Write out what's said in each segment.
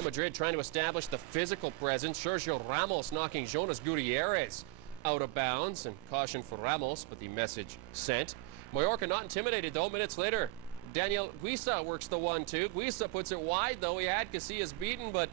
Real Madrid trying to establish the physical presence. Sergio Ramos knocking Jonas Gutierrez out of bounds, and caution for Ramos, but the message sent. Mallorca not intimidated though. Minutes later, Daniel Guisa works the 1-2. Guisa puts it wide though. He had Casillas beaten, but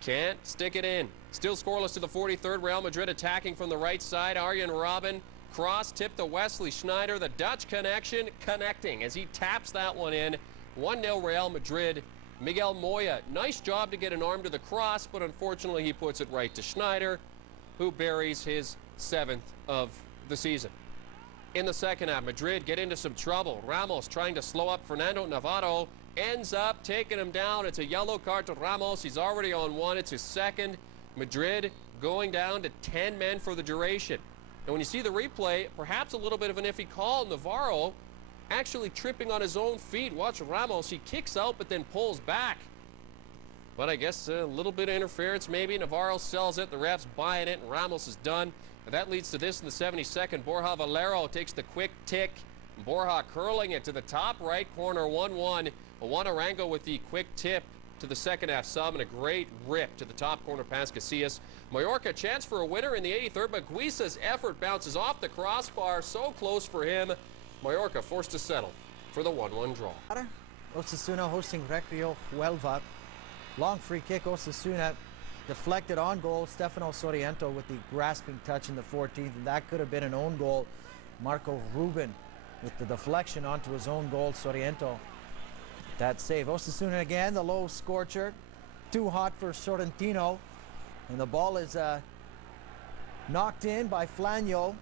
can't stick it in. Still scoreless to the 43rd. Real Madrid attacking from the right side. Arjen Robben cross tip to Wesley Sneijder. The Dutch connection connecting as he taps that one in. 1-0 Real Madrid. Miguel Moya, nice job to get an arm to the cross, but unfortunately he puts it right to Sneijder, who buries his 7th of the season. In the second half, Madrid get into some trouble. Ramos trying to slow up Fernando Navarro, ends up taking him down. It's a yellow card to Ramos. He's already on one. It's his second. Madrid going down to 10 men for the duration. And when you see the replay, perhaps a little bit of an iffy call. Navarro actually tripping on his own feet. Watch Ramos. He kicks out but then pulls back. But I guess a little bit of interference maybe. Navarro sells it. The ref's buying it, and Ramos is done. And that leads to this in the 72nd. Borja Valero takes the quick tick. Borja curling it to the top right corner, 1-1. Juan Arango with the quick tip to the second half sub, and a great rip to the top corner past Casillas. Mallorca chance for a winner in the 83rd, but Guisa's effort bounces off the crossbar. So close for him. Mallorca forced to settle for the 1-1 draw. Osasuna hosting Recreo Huelva. Long free kick. Osasuna deflected on goal. Stefano Soriento with the grasping touch in the 14th, and that could have been an own goal. Marco Ruben with the deflection onto his own goal. Soriento, that save. Osasuna again, the low scorcher. Too hot for Sorrentino, and the ball is knocked in by Flanio,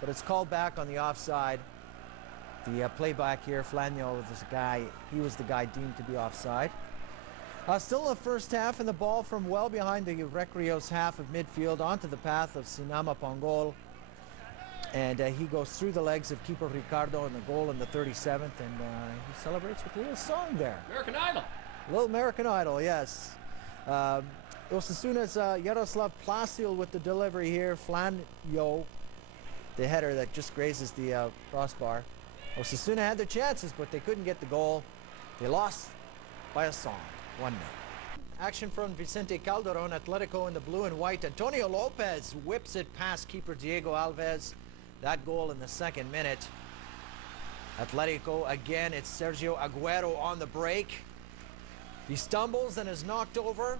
but it's called back on the offside. The playback here, Flanio was the guy, he was the guy deemed to be offside. Still in the first half, and the ball from well behind the Recreo's half of midfield onto the path of Sinama Pongol. And he goes through the legs of keeper Ricardo in the goal in the 37th, and he celebrates with a little song there. American Idol. A little American Idol, yes. Osasuna's Yaroslav Plasil with the delivery here. Flanio, the header that just grazes the crossbar. Osasuna had their chances, but they couldn't get the goal. They lost by a song, 1-0. Action from Vicente Calderon, Atletico in the blue and white. Antonio Lopez whips it past keeper Diego Alves. That goal in the 2nd minute. Atletico again, it's Sergio Aguero on the break. He stumbles and is knocked over.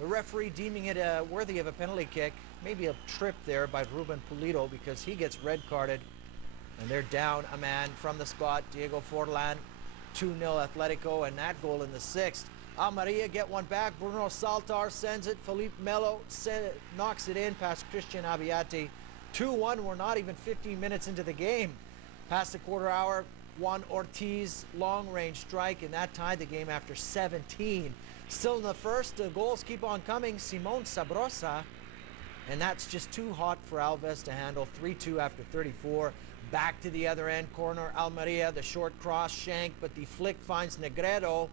The referee deeming it worthy of a penalty kick. Maybe a trip there by Ruben Pulido because he gets red carded. And they're down a man from the spot. Diego Forlan, 2-0 Atletico, and that goal in the 6th. Almeria get one back. Bruno Saltar sends it. Felipe Melo knocks it in past Christian Abiati. 2-1. We're not even 15 minutes into the game. Past the quarter hour, Juan Ortiz long-range strike, and that tied the game after 17. Still in the first, the goals keep on coming. Simon Sabrosa, and that's just too hot for Alves to handle. 3-2 after 34. Back to the other end corner. Almeria, the short cross shank, but the flick finds Negredo,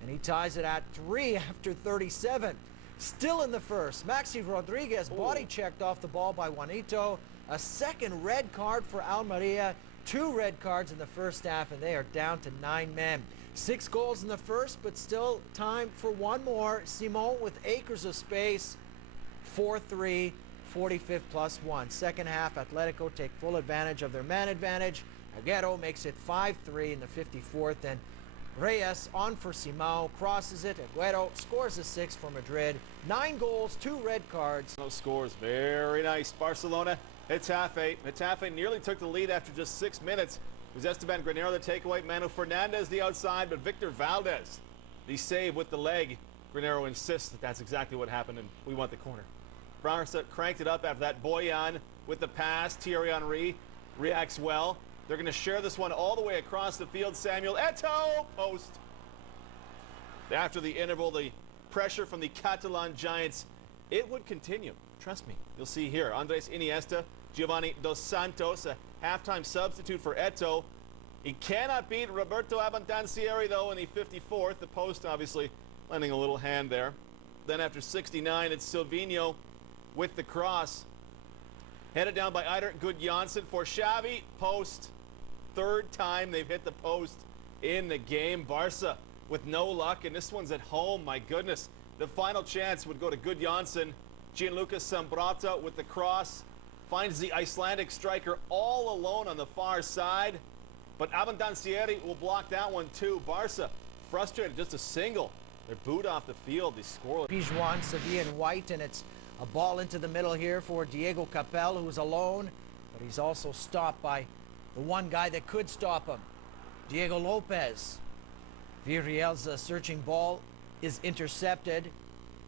and he ties it at 3 after 37. Still in the first, Maxi Rodriguez body checked off the ball by Juanito. A second red card for Almeria. 2 red cards in the first half, and they are down to 9 men. 6 goals in the first, but still time for one more. Simon with acres of space. 4-3, 45th +1. Second half, Atletico take full advantage of their man advantage. Aguero makes it 5-3 in the 54th, and Reyes on for Simão, crosses it. Aguero scores a 6 for Madrid. 9 goals, 2 red cards. Those scores, very nice. Barcelona, Getafe. Getafe nearly took the lead after just 6 minutes. It was Esteban Granero the takeaway, Manu Fernandez the outside, but Victor Valdez, the save with the leg. Granero insists that that's exactly what happened, and we want the corner. Barca cranked it up after that. Boyan with the pass. Thierry Henry reacts well. They're going to share this one all the way across the field. Samuel Eto'o, post. After the interval, the pressure from the Catalan Giants, it would continue. Trust me. You'll see here. Andres Iniesta, Giovanni Dos Santos, a halftime substitute for Eto'o. He cannot beat Roberto Abandancieri, though, in the 54th. The post, obviously, lending a little hand there. Then after 69, it's Silvinho with the cross. Headed down by Eider Gudjonsson for Xavi. Post. 3rd time they've hit the post in the game. Barca with no luck, and this one's at home. My goodness. The final chance would go to Gudjonsson. Gianluca Sambrata with the cross. Finds the Icelandic striker all alone on the far side. But Abondancieri will block that one too. Barca frustrated, just a single. They're booed off the field. They score. Pijuan, Sevilla in white, and it's a ball into the middle here for Diego Capel, who's alone, but he's also stopped by the one guy that could stop him, Diego Lopez. Villarreal's searching ball is intercepted.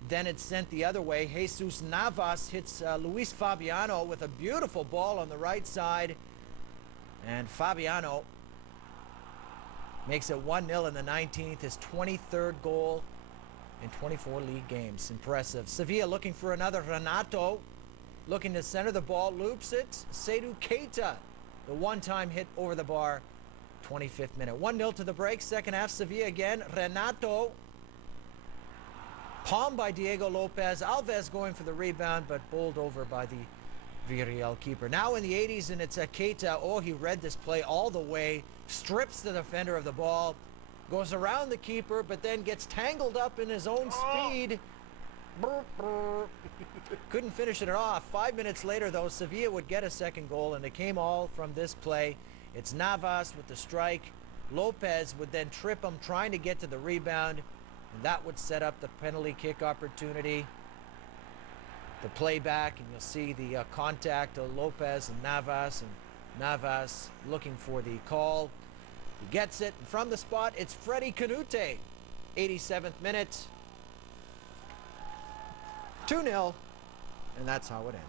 Then it's sent the other way. Jesus Navas hits Luis Fabiano with a beautiful ball on the right side. And Fabiano makes it 1-0 in the 19th, his 23rd goal in 24 league games. Impressive. Sevilla looking for another. Renato looking to center the ball, loops it. Seydou Keita, the one-time hit over the bar, 25th minute. 1-0 to the break, second half. Sevilla again. Renato, palmed by Diego Lopez. Alaves going for the rebound, but bowled over by the Villarreal keeper. Now in the 80s, and it's Keita. Oh, he read this play all the way, strips the defender of the ball, goes around the keeper, but then gets tangled up in his own speed. Couldn't finish it off. 5 minutes later, though, Sevilla would get a second goal, and it came all from this play. It's Navas with the strike. Lopez would then trip him trying to get to the rebound, and that would set up the penalty kick opportunity. The playback, and you'll see the contact of Lopez and Navas looking for the call. He gets it, and from the spot, it's Freddy Canute. 87th minute. 2-0, and that's how it ended.